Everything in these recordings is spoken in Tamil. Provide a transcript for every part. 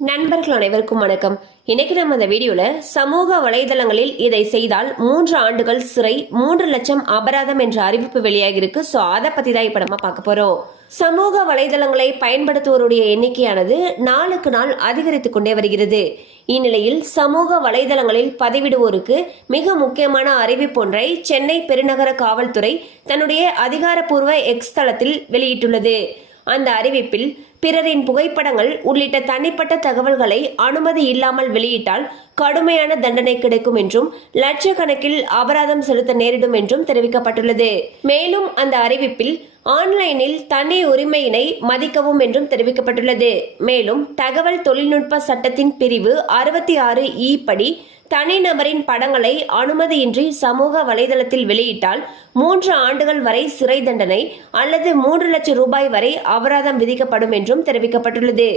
நண்பர்கள் அனைவருக்கும் வணக்கம். இன்னைக்கு நம்ம இந்த வீடியோல சமூக வலைதளங்களில் இதை செய்தால் 3 ஆண்டுகள் சிறை 3 லட்சம் அபராதம் என்ற அறிவிப்பு வெளியாகி இருக்கு. சோ அதை பத்தி தான் இப்ப நம்ம பார்க்க போறோம். சமூக வலைதளங்களை பயன்படுத்துவோருடைய எண்ணிக்கையானது நாளுக்கு நாள் அதிகரித்துக் கொண்டே வருகிறது. இந்நிலையில் சமூக வலைதளங்களில் பதிவிடுவோருக்கு மிக முக்கியமான அறிவிப்பு ஒன்றை சென்னை பெருநகர காவல்துறை தன்னுடைய அதிகாரப்பூர்வ எக்ஸ் தளத்தில் வெளியிட்டுள்ளது. அந்த அறிவிப்பில் பிறரின் புகைப்படங்கள் உள்ளிட்ட தனிப்பட்ட தகவல்களை அனுமதி இல்லாமல் வெளியிட்டால் கடுமையான தண்டனை கிடைக்கும் என்றும் லட்சக்கணக்கில் அபராதம் செலுத்த நேரிடும் என்றும் தெரிவிக்கப்பட்டுள்ளது. மேலும் அந்த அறிவிப்பில் ஆன்லைனில் தனி உரிமையினை மதிக்கவும் என்றும் தெரிவிக்கப்பட்டுள்ளது. மேலும் தகவல் தொழில்நுட்ப சட்டத்தின் பிரிவு 66E படி தனிநபரின் படங்களை அனுமதியின்றி சமூக வலைதளத்தில் வெளியிட்டால் 3 ஆண்டுகள் வரை சிறை தண்டனை அல்லது 3 லட்சம் ரூபாய் வரை அபராதம் விதிக்கப்படும் என்றும் தெரிவிக்கப்பட்டுள்ளது.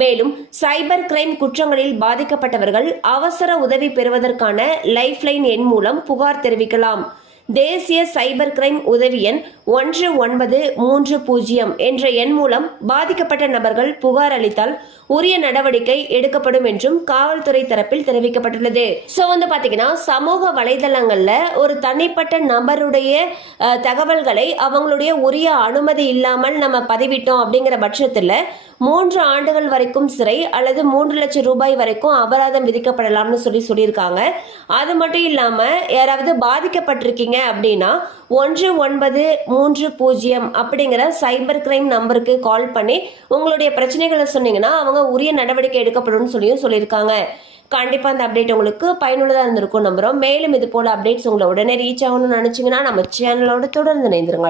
மேலும் சைபர் கிரைம் குற்றங்களில் பாதிக்கப்பட்டவர்கள் அவசர உதவி பெறுவதற்கான லைஃப்லைன் எண் மூலம் புகார் தெரிவிக்கலாம். தேசிய சைபர் கிரைம் உதவி எண் 1930 என்ற எண் மூலம் பாதிக்கப்பட்ட நபர்கள் புகார் அளித்தால் உரிய நடவடிக்கை எடுக்கப்படும் என்றும் காவல்துறை தரப்பில் தெரிவிக்கப்பட்டுள்ளது. சோ பாத்தீங்கன்னா சமூக வலைதளங்கள்ல ஒரு தனிப்பட்ட நபருடைய தகவல்களை அவங்களுடைய உரிய அனுமதி இல்லாமல் நம்ம பதிவிட்டோம் அப்படிங்கிற பட்சத்துல 3 ஆண்டுகள் வரைக்கும் சிறை அல்லது 3 லட்சம் ரூபாய் வரைக்கும் அபராதம் விதிக்கப்படலாம்னு சொல்லியிருக்காங்க. அது மட்டும் இல்லாம யாராவது பாதிக்கப்பட்டிருக்கீங்க அப்படின்னா 1930 அப்படிங்கிற சைபர் கிரைம் நம்பருக்கு கால் பண்ணி உங்களுடைய பிரச்சனைகளை சொன்னீங்கன்னா அவங்க உரிய நடவடிக்கை எடுக்கப்படும் சொல்லியிருக்காங்க. கண்டிப்பா அந்த அப்டேட் உங்களுக்கு பயனுள்ளதா இருந்திருக்கும் நம்புறோம். மேலும் இது போல அப்டேட்ஸ் உங்களை உடனே ரீச் ஆகணும்னு நினைச்சீங்கன்னா நம்ம சேனலோட தொடர்ந்து இணைந்திருங்கள்.